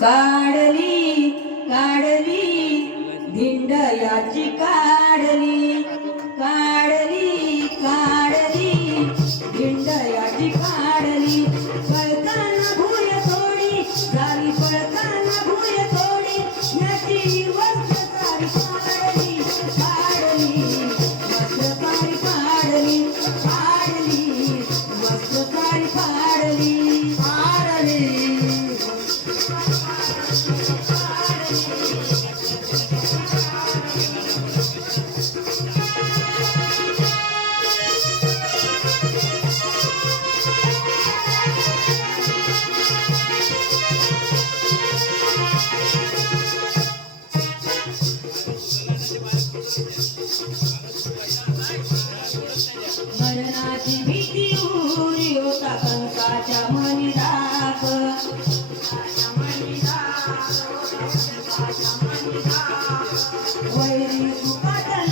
काढली काढली धिंडयाची काढली. काढली काढली धिंडयाची काढली. पळताना भूय थोडी झाली पळताना भूय थोडी. नदी वस्त्रकारी काढली काढली वस्त्र काढली काढली वस्त्रकारी काढली मरणाची भीती उरी होता कंसाच्या मनी राख वैताग